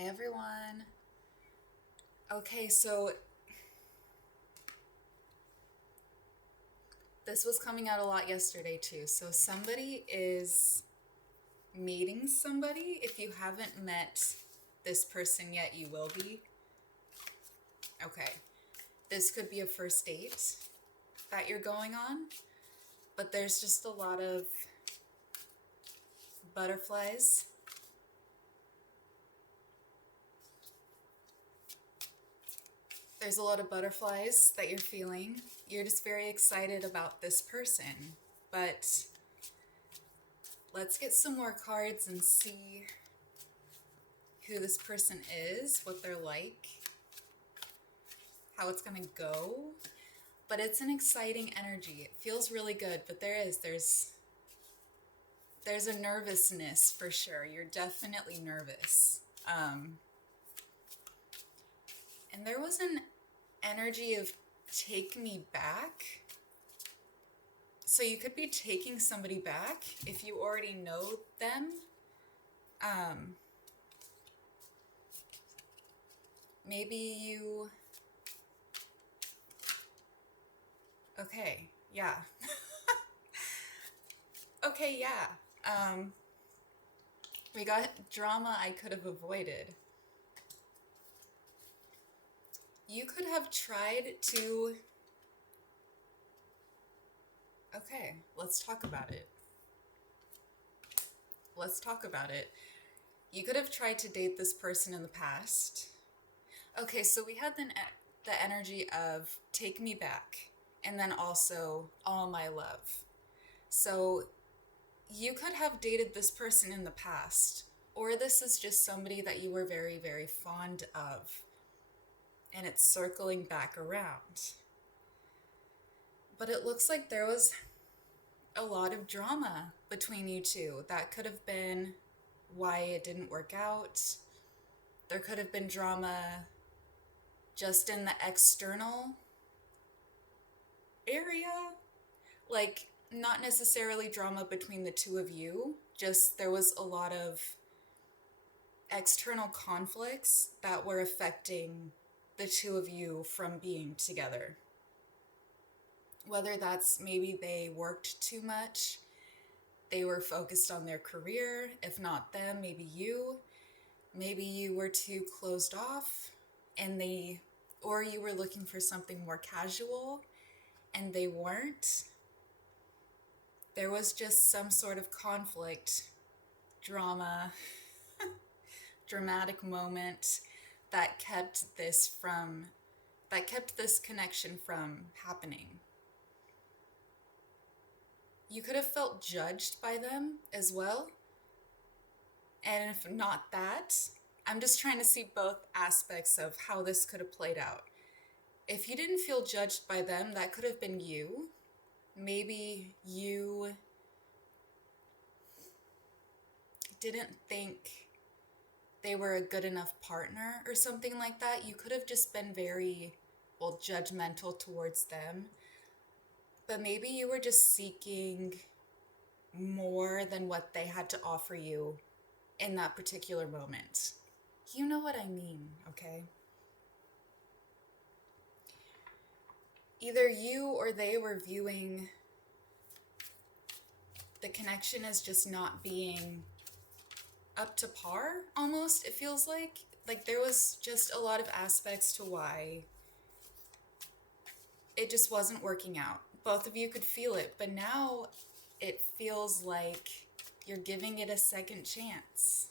Hi everyone. Okay, so this was coming out a lot yesterday too. So somebody is meeting somebody. If you haven't met this person yet, you will be. Okay. This could be a first date that you're going on, but there's just a lot of butterflies. There's a lot of butterflies that you're feeling. You're just very excited about this person, but let's get some more cards and see who this person is, what they're like, how it's gonna go. But it's an exciting energy. It feels really good, but there's a nervousness for sure. You're definitely nervous. And there was an energy of take me back. So you could be taking somebody back if you already know them. Maybe you... Okay, yeah. Okay, yeah. We got drama I could have avoided. You could have tried to... Okay, let's talk about it. Let's talk about it. You could have tried to date this person in the past. Okay, so we had the energy of take me back, and then also all my love. So you could have dated this person in the past, or this is just somebody that you were very, very fond of, and it's circling back around. But it looks like there was a lot of drama between you two. That could have been why it didn't work out. There could have been drama just in the external area. Like, not necessarily drama between the two of you, just there was a lot of external conflicts that were affecting the two of you from being together. Whether that's maybe they worked too much, they were focused on their career, if not them, maybe you. Maybe you were too closed off and or you were looking for something more casual and they weren't. There was just some sort of conflict, drama, dramatic moment that kept this connection from happening. You could have felt judged by them as well. And if not that, I'm just trying to see both aspects of how this could have played out. If you didn't feel judged by them, that could have been you. Maybe you didn't think they were a good enough partner or something like that. You could have just been very, judgmental towards them. But maybe you were just seeking more than what they had to offer you in that particular moment. You know what I mean, okay? Either you or they were viewing the connection as just not being up to par, almost, it feels like. Like there was just a lot of aspects to why it just wasn't working out. Both of you could feel it, but now it feels like you're giving it a second chance.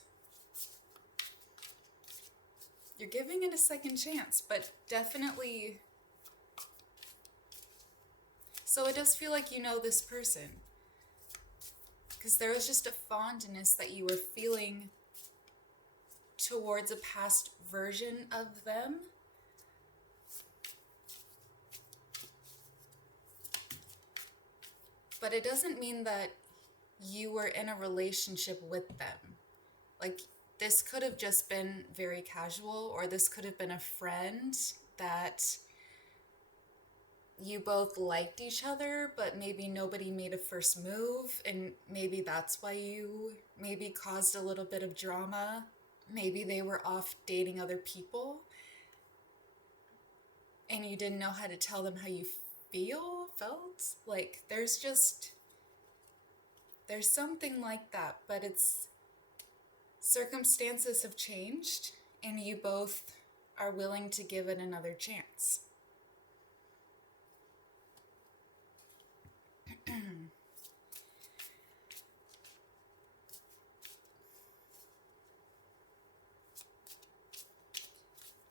You're giving it a second chance, but definitely... So it does feel like you know this person. Because there was just a fondness that you were feeling towards a past version of them. But it doesn't mean that you were in a relationship with them. Like, this could have just been very casual, or this could have been a friend that you both liked each other, but maybe nobody made a first move, and maybe that's why you maybe caused a little bit of drama. Maybe they were off dating other people and you didn't know how to tell them how you felt. Like, there's something like that, but it's circumstances have changed and you both are willing to give it another chance.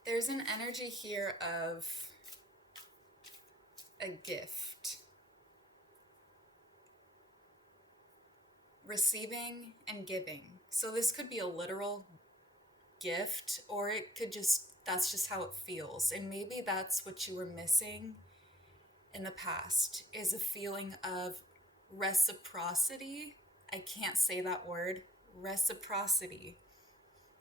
There's an energy here of a gift. Receiving and giving. So this could be a literal gift, or it could that's just how it feels. And maybe that's what you were missing in the past, is a feeling of reciprocity. I can't say that word. Reciprocity.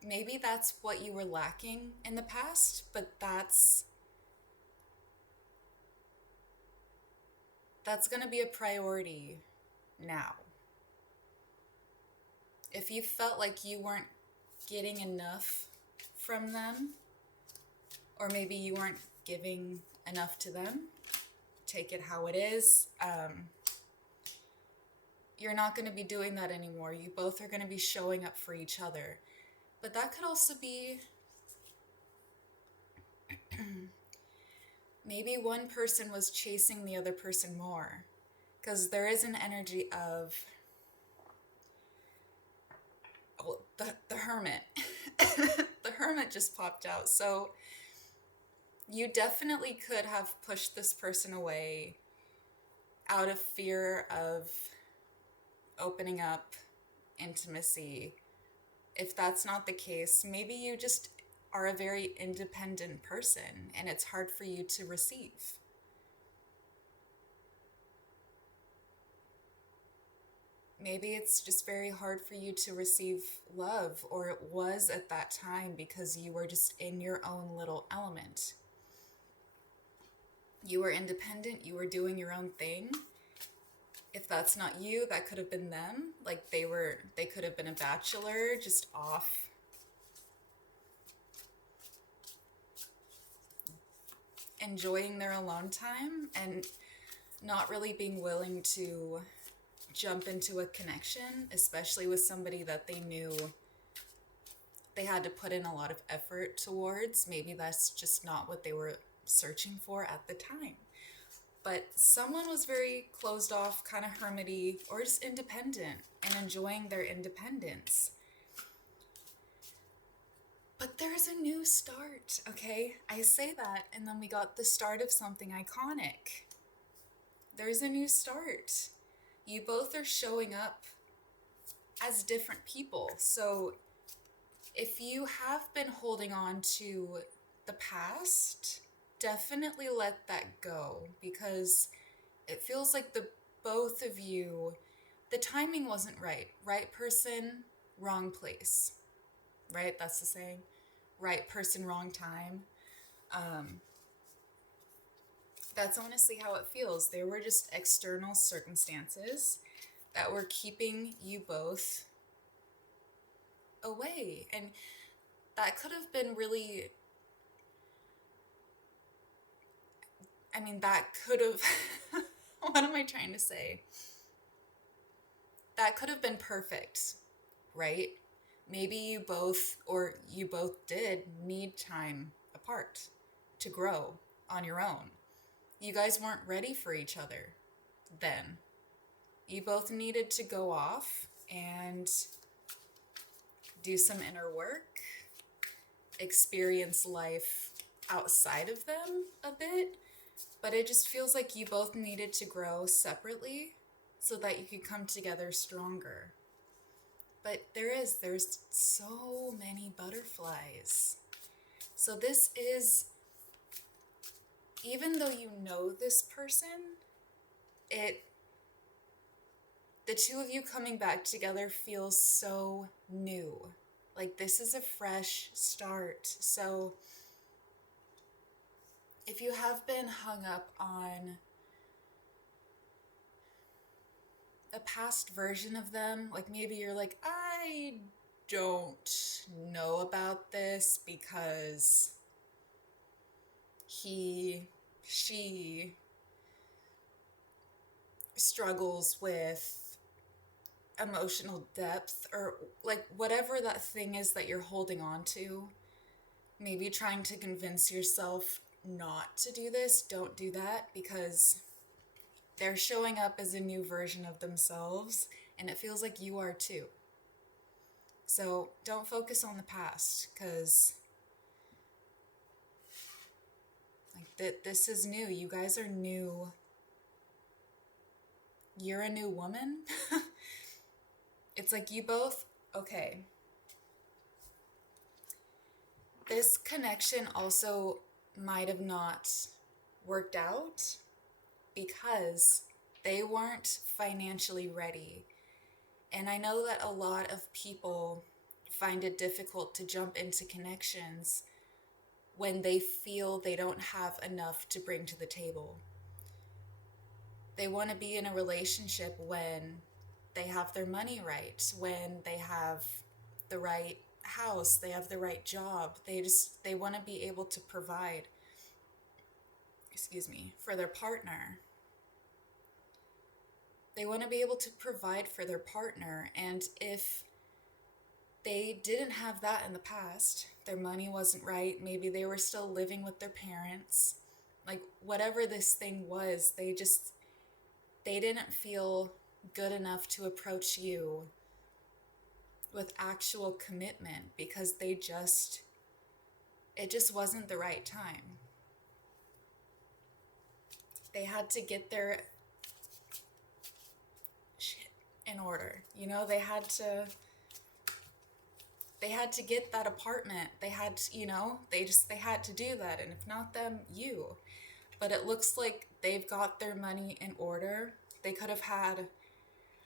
Maybe that's what you were lacking in the past, but that's going to be a priority now. If you felt like you weren't getting enough from them, or maybe you weren't giving enough to them, take it how it is. You're not going to be doing that anymore. You both are going to be showing up for each other. But that could also be maybe one person was chasing the other person more. Because there is an energy of the hermit. The hermit just popped out. So you definitely could have pushed this person away out of fear of opening up intimacy. If that's not the case, maybe you just are a very independent person and it's hard for you to receive. Maybe it's just very hard for you to receive love, or it was at that time because you were just in your own little element. You were independent, you were doing your own thing. If that's not you, that could have been them. Like they could have been a bachelor, just off enjoying their alone time and not really being willing to jump into a connection, especially with somebody that they knew they had to put in a lot of effort towards. Maybe that's just not what they were searching for at the time. But someone was very closed off, kind of hermity, or just independent and enjoying their independence. But there's a new start, okay? I say that, and then we got the start of something iconic. There's a new start. You both are showing up as different people. So if you have been holding on to the past, definitely let that go, because it feels like the both of you, the timing wasn't right. Right person, wrong place. Right? That's the saying. Right person, wrong time. That's honestly how it feels. There were just external circumstances that were keeping you both away. And that could have been really, that could have, what am I trying to say? That could have been perfect, right? Maybe you both did need time apart to grow on your own. You guys weren't ready for each other then. You both needed to go off and do some inner work, experience life outside of them a bit, but it just feels like you both needed to grow separately so that you could come together stronger. But there's so many butterflies. So this is, even though you know this person, the two of you coming back together feels so new. Like this is a fresh start. So if you have been hung up on a past version of them, like maybe you're like, I don't know about this because she struggles with emotional depth, or like whatever that thing is that you're holding on to. Maybe trying to convince yourself not to do this, don't do that, because they're showing up as a new version of themselves, and it feels like you are too. So don't focus on the past, because like this is new. You guys are new. You're a new woman. It's like you both, okay. This connection also might have not worked out because they weren't financially ready. And I know that a lot of people find it difficult to jump into connections when they feel they don't have enough to bring to the table. They want to be in a relationship when they have their money right, when they have the right house, they have the right job. They want to be able to provide, for their partner. They want to be able to provide for their partner, and if they didn't have that in the past, their money wasn't right, maybe they were still living with their parents, like whatever this thing was, they didn't feel good enough to approach you with actual commitment because it just wasn't the right time. They had to get their shit in order. They had to get that apartment. They had to, they had to do that, and if not them, you. But it looks like they've got their money in order. They could have had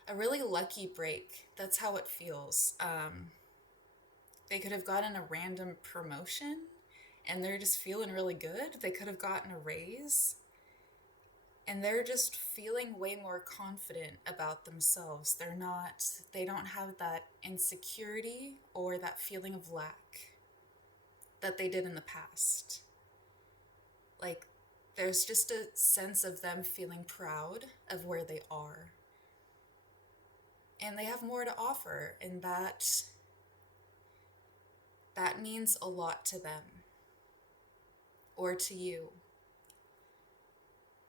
a really lucky break. That's how it feels. They could have gotten a random promotion and they're just feeling really good. They could have gotten a raise and they're just feeling way more confident about themselves. They don't have that insecurity or that feeling of lack that they did in the past. Like, there's just a sense of them feeling proud of where they are. And they have more to offer, and that means a lot to them or to you.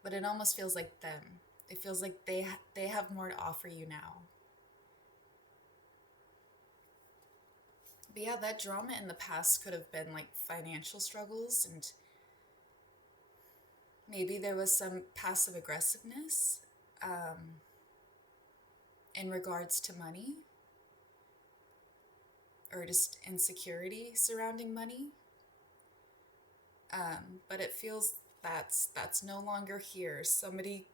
But it almost feels like them. It feels like they have more to offer you now. But yeah, that drama in the past could have been like financial struggles, and maybe there was some passive aggressiveness in regards to money, or just insecurity surrounding money. But it feels that's no longer here. Somebody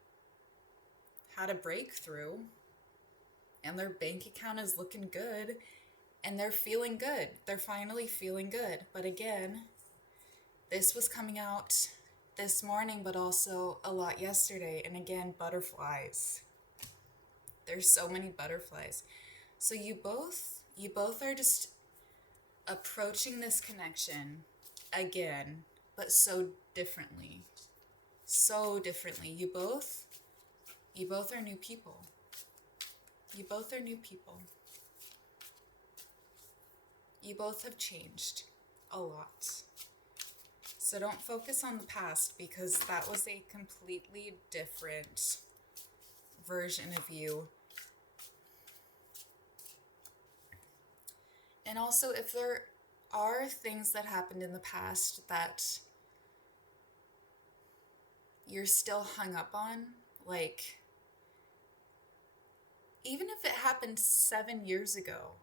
had a breakthrough and their bank account is looking good and they're feeling good. They're finally feeling good. But again, this was coming out this morning, but also a lot yesterday. And again, butterflies. There's so many butterflies. So you both are just approaching this connection again, but so differently. So differently. You both are new people. You both are new people. You both have changed a lot. So don't focus on the past, because that was a completely different version of you. And also, if there are things that happened in the past that you're still hung up on, like, even if it happened 7 years ago,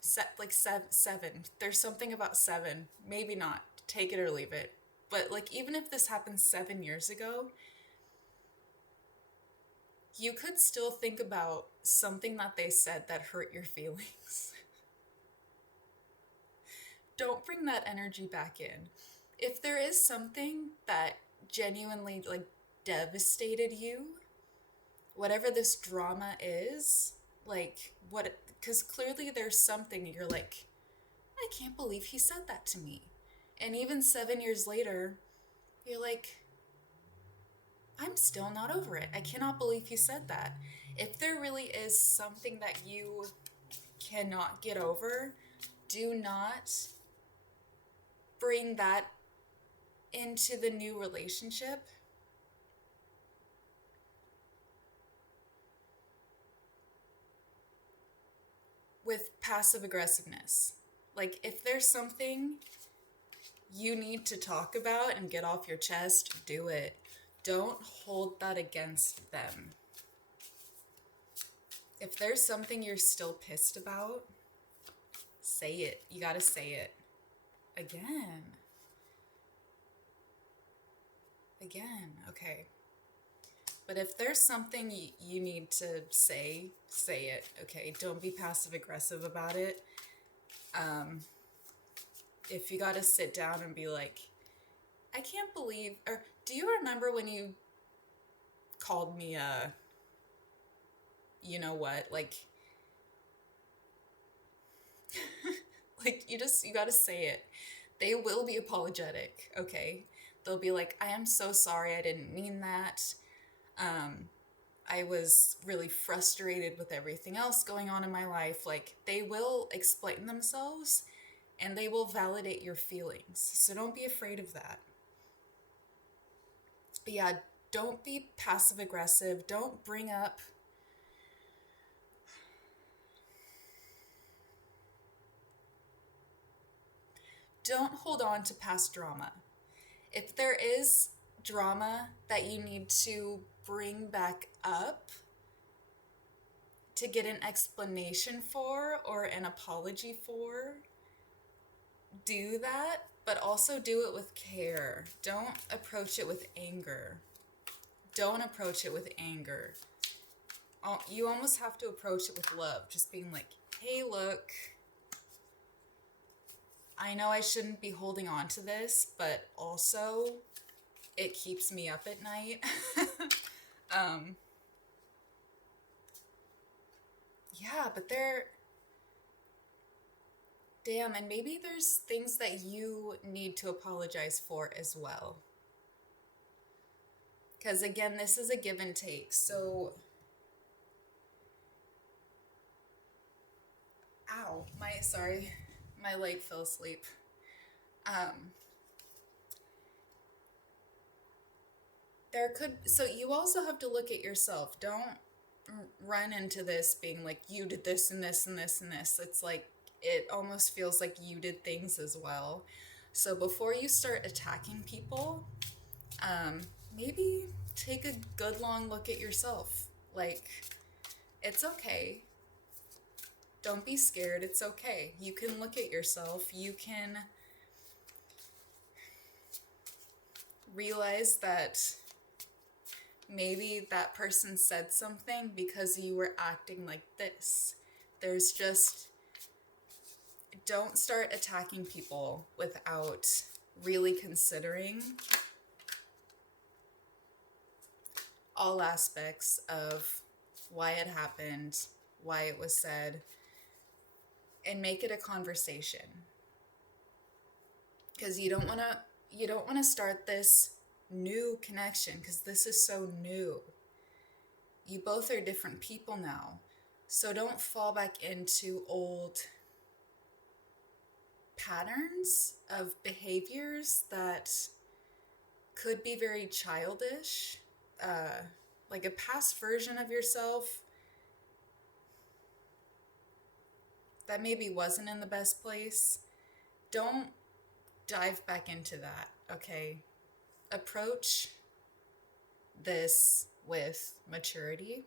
seven, there's something about 7, maybe not, take it or leave it, but like, even if this happened 7 years ago, you could still think about something that they said that hurt your feelings. Don't bring that energy back in. If there is something that genuinely like devastated you, whatever this drama is, Like, what? Because clearly there's something you're like, I can't believe he said that to me. And even 7 years later, you're like, I'm still not over it. I cannot believe he said that. If there really is something that you cannot get over, do not bring that into the new relationship with passive aggressiveness. Like, if there's something you need to talk about and get off your chest, do it. Don't hold that against them. If there's something you're still pissed about, say it. You gotta say it. Again. Okay. But if there's something you need to say it. Okay. Don't be passive aggressive about it. If you gotta sit down and be like, I can't believe, or do you remember when you called me you know what, like, like, you gotta say it. They will be apologetic, okay? They'll be like, I am so sorry, I didn't mean that. I was really frustrated with everything else going on in my life. Like, they will explain themselves and they will validate your feelings. So don't be afraid of that. But yeah, don't be passive aggressive. Don't hold on to past drama. If there is drama that you need to bring back up to get an explanation for or an apology for, do that, but also do it with care. Don't approach it with anger. Don't approach it with anger. You almost have to approach it with love. Just being like, hey, look, I know I shouldn't be holding on to this, but also it keeps me up at night. Yeah, but damn, and maybe there's things that you need to apologize for as well. Because again, this is a give and take. So, ow, my leg fell asleep. Um, so you also have to look at yourself. Don't run into this being like, you did this and this and this and this. It's like, it almost feels like you did things as well. So before you start attacking people, maybe take a good long look at yourself. Like, it's okay. Don't be scared. It's okay. You can look at yourself. You can realize that maybe that person said something because you were acting like this. Don't start attacking people without really considering all aspects of why it happened, why it was said, and make it a conversation. Because you don't want to start this new connection, because this is so new. You both are different people now. So don't fall back into old patterns of behaviors that could be very childish, like a past version of yourself that maybe wasn't in the best place. Don't dive back into that, okay? Approach this with maturity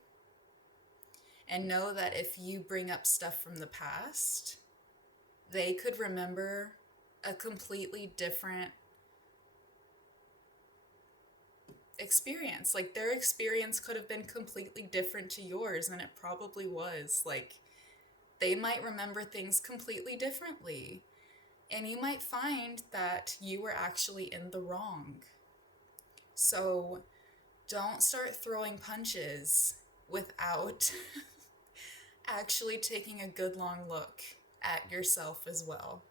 and know that if you bring up stuff from the past, they could remember a completely different experience. Like, their experience could have been completely different to yours, and it probably was. Like, they might remember things completely differently, and you might find that you were actually in the wrong. So don't start throwing punches without actually taking a good long look at yourself as well.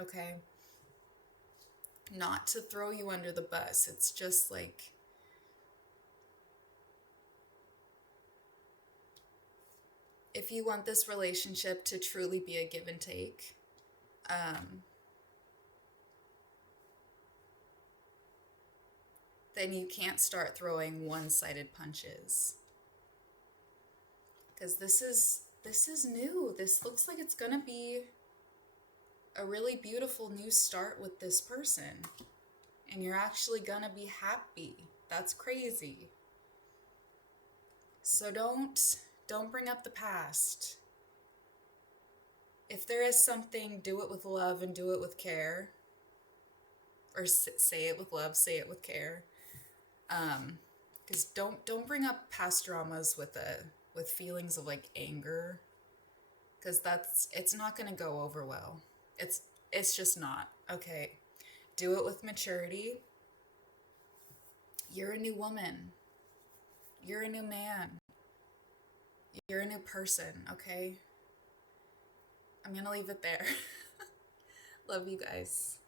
Okay? Not to throw you under the bus. It's just like, if you want this relationship to truly be a give and take, then you can't start throwing one-sided punches. Because this is new. This looks like it's gonna be a really beautiful new start with this person. And you're actually gonna be happy. That's crazy. So don't bring up the past. If there is something, do it with love and do it with care. Or say it with love, say it with care. Because don't bring up past dramas with feelings of like anger, because it's not going to go over well. It's just not. Okay, do it with maturity. You're a new woman. You're a new man. You're a new person. Okay, I'm gonna leave it there. Love you guys.